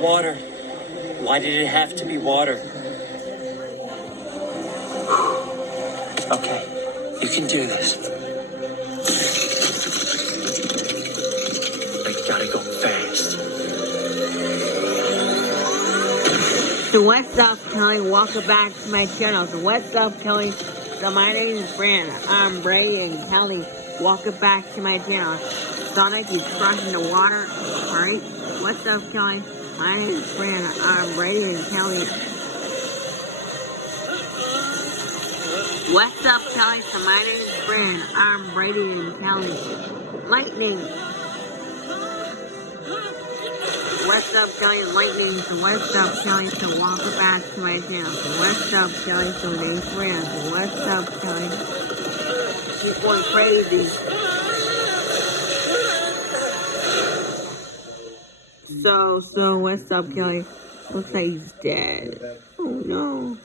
Water. Why did it have to be water? Okay, you can do this. I gotta go fast. So what's up, Kelly? Welcome back to my channel. So what's up, Kelly? So my name is Brandon. I'm Brady and Kelly. Welcome back to my channel. Sonic is crossing the water. Alright? What's up, Kelly? My name is Brandon. I'm Brady and Kelly. What's up, Kelly? So my name is Brandon. I'm Brady and Kelly. Lightning. What's up, Kelly? Lightning. So what's up, Kelly? So welcome back to my channel. So what's up, Kelly? So name's Brandon. So what's up, Kelly? She's going crazy. So what's up, Kelly? Looks like he's dead. Oh no.